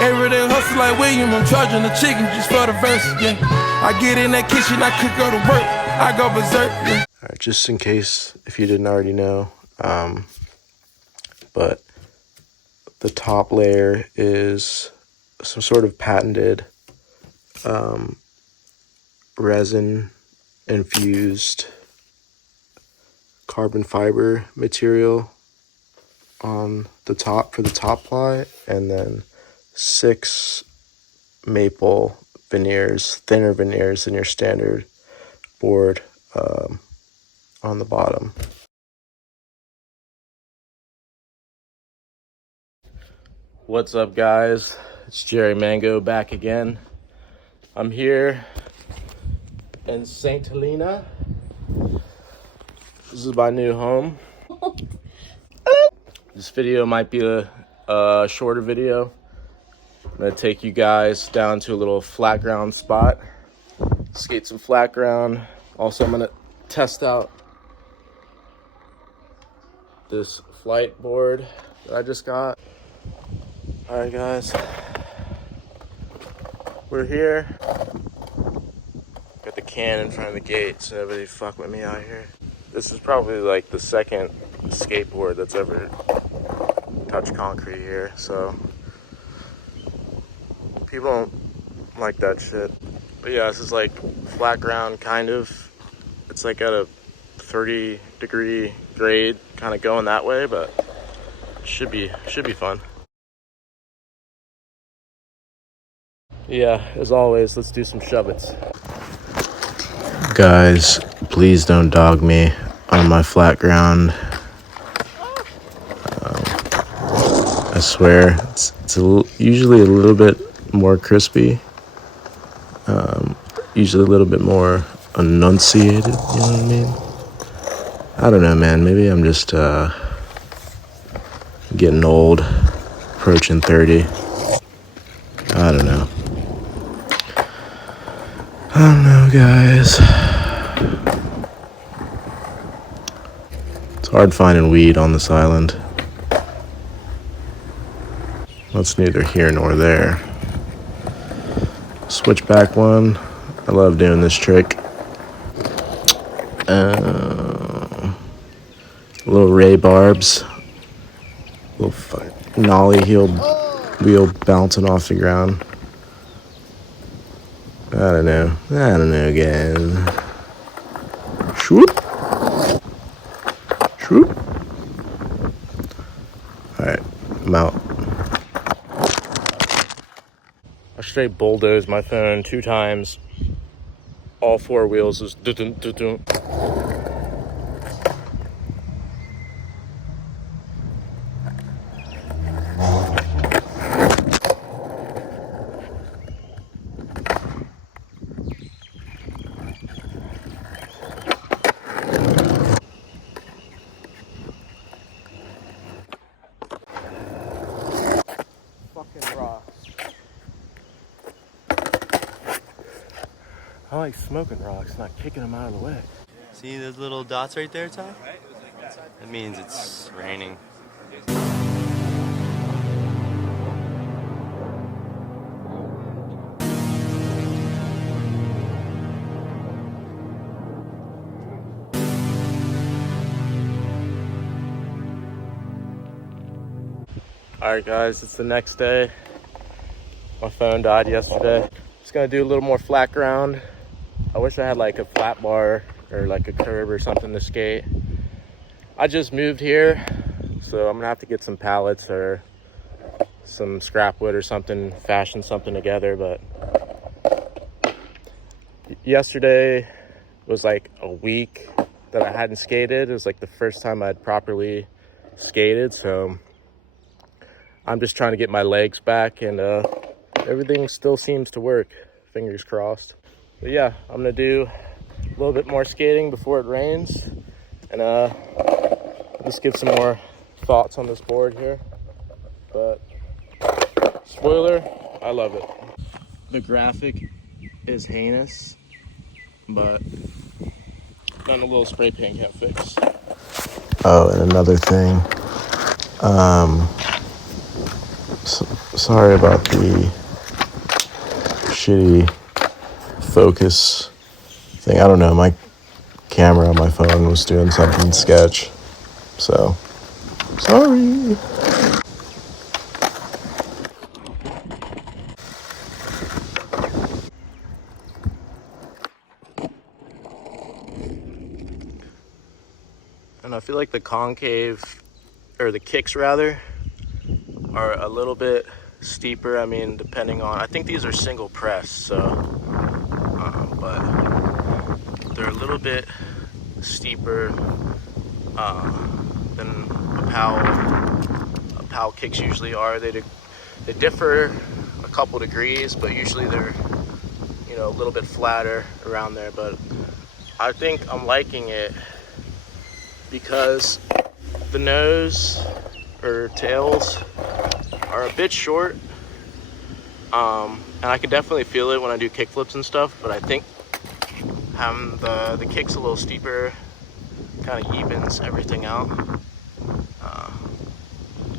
Everyday hustle like William, I'm charging the chicken just for the verse, yeah. I get in that kitchen, I could go to work, I go berserk, yeah. All right, just in case if you didn't already know, but the top layer is some sort of patented resin infused carbon fiber material on the top for the top ply, and then 6 maple veneers, thinner veneers than your standard board on the bottom. What's up, guys? It's Jerry Mango back again. I'm here in St. Helena. This is my new home. This video might be a shorter video. I'm gonna take you guys down to a little flat ground spot, skate some flat ground. Also, I'm gonna test out this flight board that I just got. All right, guys, we're here. Got the can in front of the gate so nobody fuck with me out here. This is probably like the second skateboard that's ever touched concrete here, so people don't like that shit. But yeah, this is like flat ground, kind of. It's like at a 30-degree grade, kind of going that way, but it should be fun. Yeah, as always, let's do some shove-its. Guys, please don't dog me on my flat ground. I swear, it's usually a little bit more crispy. Usually a little bit more enunciated, you know what I mean? I don't know, man. Maybe I'm just getting old, approaching 30. I don't know. Guys. It's hard finding weed on this island. That's neither here nor there. Switchback one. I love doing this trick. Little Ray barbs. Little nollie wheel bouncing off the ground. I don't know, guys. Shoot. Alright, I'm out. I straight bulldozed my phone 2 times. All 4 wheels was doo-doo-doo-doo. Fucking rocks. I like smoking rocks, not kicking them out of the way. See those little dots right there, Ty? That means it's raining. Alright, guys, it's the next day. My phone died yesterday. Just gonna do a little more flat ground. I wish I had like a flat bar or like a curb or something to skate. I just moved here, so I'm gonna have to get some pallets or some scrap wood or something, fashion something together. But yesterday was like a week that I hadn't skated. It was like the first time I'd properly skated, so I'm just trying to get my legs back, and everything still seems to work. Fingers crossed. But yeah, I'm gonna do a little bit more skating before it rains, and just give some more thoughts on this board here. But spoiler, I love it. The graphic is heinous, but nothing a little spray paint can't fix. Oh, and another thing. Sorry about the shitty focus thing. I don't know, my camera on my phone was doing something sketch. So, sorry. And I feel like the concave, or the kicks rather, are a little bit steeper. I mean, depending on, I think these are single press, so, but they're a little bit steeper than a Powell kicks usually are. They differ a couple degrees, but usually they're, you know, a little bit flatter around there. But I think I'm liking it because the nose or tails are a bit short, and I can definitely feel it when I do kick flips and stuff, but I think having the kick's a little steeper kind of evens everything out.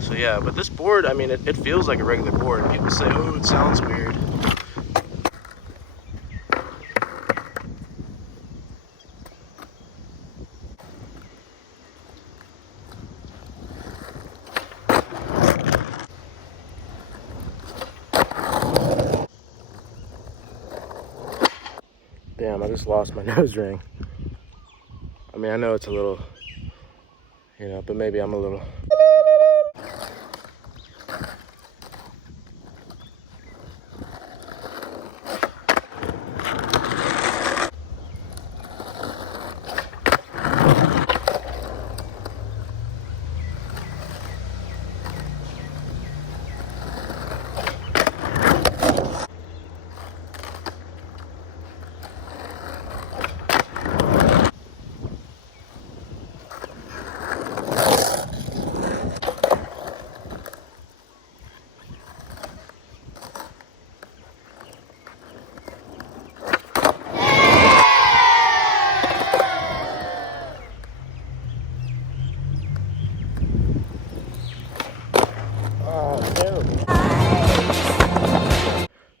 So yeah, but this board, I mean, it feels like a regular board. People say, oh, it sounds weird. Damn, I just lost my nose ring. I mean, I know it's a little, you know, but maybe I'm a little.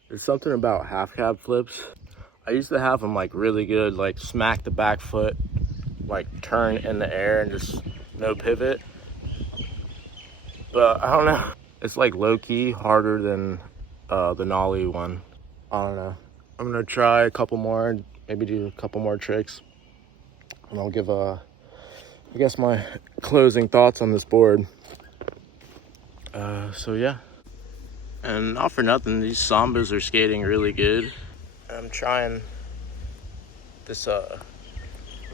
There's something about half cab flips. I used to have them like really good, like smack the back foot, like turn in the air and just no pivot. But I don't know. It's like low key harder than the nollie one. I don't know. I'm gonna try a couple more, maybe do a couple more tricks, and I'll give I guess my closing thoughts on this board. So yeah. And not for nothing, these Sambas are skating really good. I'm trying this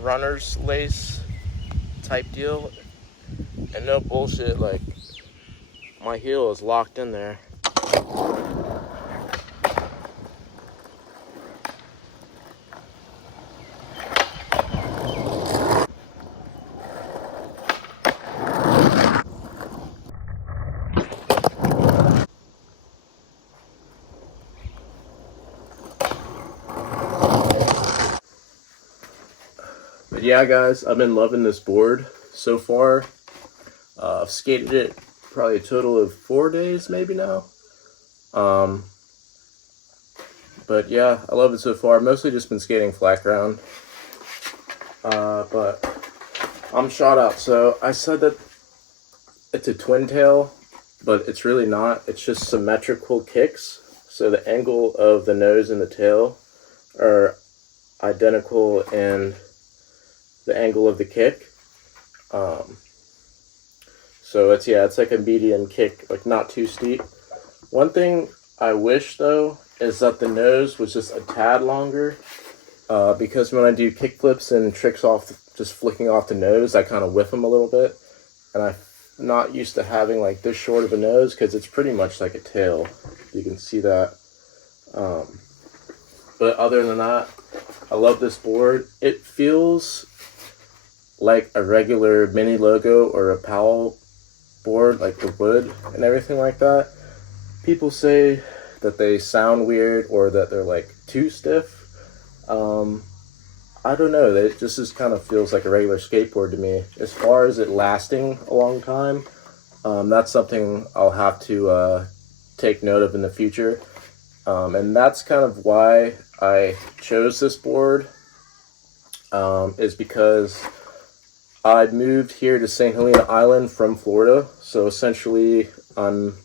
runner's lace type deal, and no bullshit, like my heel is locked in there. But yeah, guys, I've been loving this board so far. I've skated it probably a total of 4 days, maybe now. But yeah, I love it so far. Mostly just been skating flat ground. But I'm shot out. So I said that it's a twin tail, but it's really not. It's just symmetrical kicks. So the angle of the nose and the tail are identical in the angle of the kick. So it's like a medium kick, like not too steep. One thing I wish though is that the nose was just a tad longer, because when I do kick flips and tricks off, just flicking off the nose, I kind of whiff them a little bit, and I'm not used to having like this short of a nose because it's pretty much like a tail. You can see that. But other than that, I love this board. It feels like a regular mini logo or a Powell board, like the wood and everything like that. People say that they sound weird or that they're like too stiff. I don't know, it just kind of feels like a regular skateboard to me. As far as it lasting a long time, that's something I'll have to take note of in the future. And that's kind of why I chose this board, is because I moved here to St. Helena Island from Florida. So essentially I'm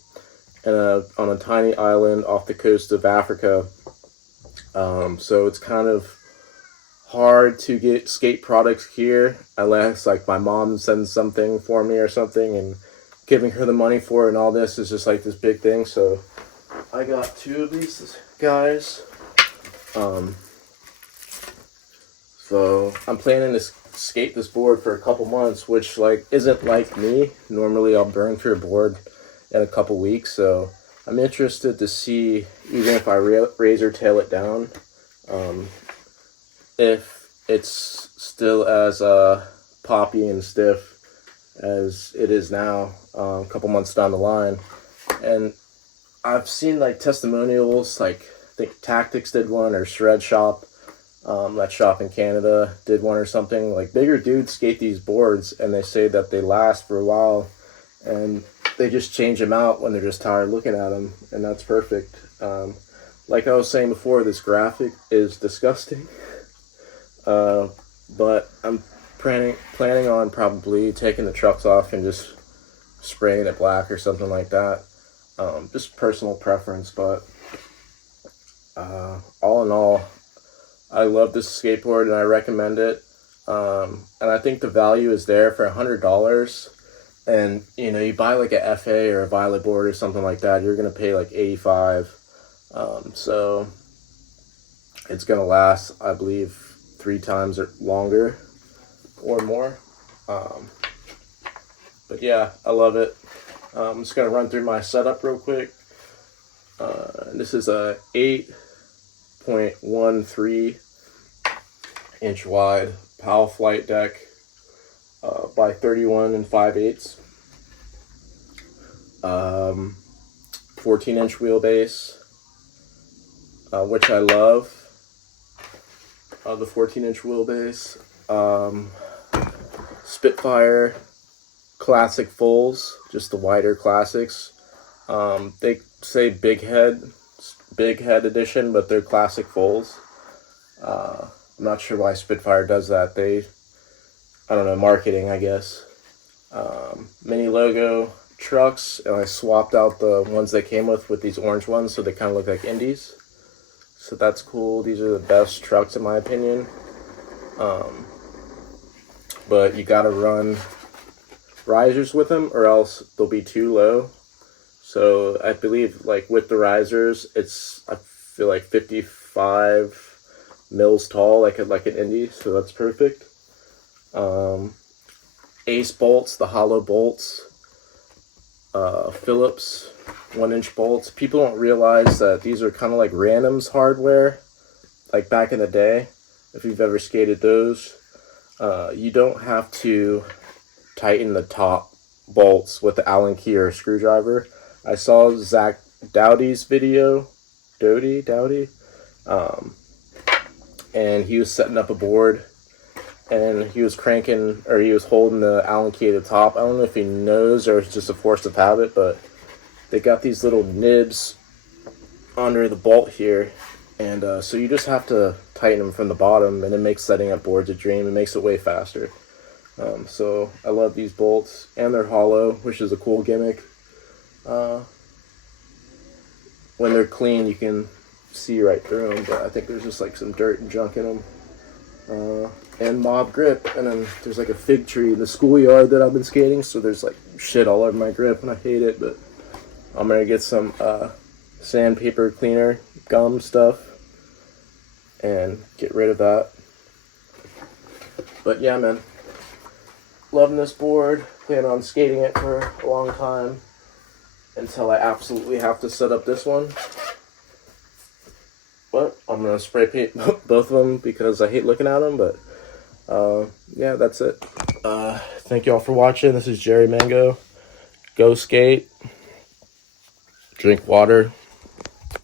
on a tiny island off the coast of Africa. So it's kind of hard to get skate products here unless like my mom sends something for me or something, and giving her the money for it and all this is just like this big thing. So I got 2 of these guys. So I'm planning to skate this board for a couple months, which like isn't like me. Normally I'll burn through a board in a couple weeks. So I'm interested to see, even if I razor tail it down, if it's still as poppy and stiff as it is now, a couple months down the line. And I've seen like testimonials, like I think Tactics did one, or Shred Shop, that shop in Canada did one or something. Like bigger dudes skate these boards and they say that they last for a while, and they just change them out when they're just tired looking at them, and that's perfect. Like I was saying before, this graphic is disgusting. But I'm planning on probably taking the trucks off and just spraying it black or something like that. Just personal preference, but all in all, I love this skateboard and I recommend it. And I think the value is there for $100. And you know, you buy like a FA or a Violet board or something like that, you're gonna pay like $85. So it's gonna last, I believe, 3 times or longer or more. But yeah, I love it. I'm just gonna run through my setup real quick. This is a 8.13 inch wide Powell flight deck by 31 5/8. 14 inch wheelbase, which I love. The 14 inch wheelbase. Spitfire classic fulls, just the wider classics. They say big head edition, but they're classic fulls. I'm not sure why Spitfire does that. I don't know, marketing, I guess. Mini logo trucks, and I swapped out the ones they came with these orange ones, so they kind of look like Indies. So that's cool. These are the best trucks in my opinion. But you gotta run risers with them or else they'll be too low. So I believe like with the risers, I feel like 55 mils tall, like an Indie. So that's perfect. Ace bolts, the hollow bolts. Phillips 1-inch bolts. People don't realize that these are kind of like Randoms hardware, like back in the day. If you've ever skated those, you don't have to tighten the top bolts with the Allen key or a screwdriver. I saw Zach Dowdy's video, Dowdy, and he was setting up a board, and he was holding the Allen key at the top. I don't know if he knows or it's just a force of habit, but they got these little nibs under the bolt here, and so you just have to tighten them from the bottom, and it makes setting up boards a dream. It makes it way faster. So I love these bolts, and they're hollow, which is a cool gimmick. When they're clean, you can see right through them, but I think there's just like some dirt and junk in them. And mob grip, and then there's like a fig tree in the schoolyard that I've been skating, so there's like shit all over my grip and I hate it, but I'm gonna get some sandpaper cleaner gum stuff and get rid of that. But yeah, man, loving this board. Plan on skating it for a long time until I absolutely have to set up this one. But I'm gonna spray paint both of them because I hate looking at them. But yeah, that's it. Thank you all for watching. This is Jerry Mango. Go skate, drink water,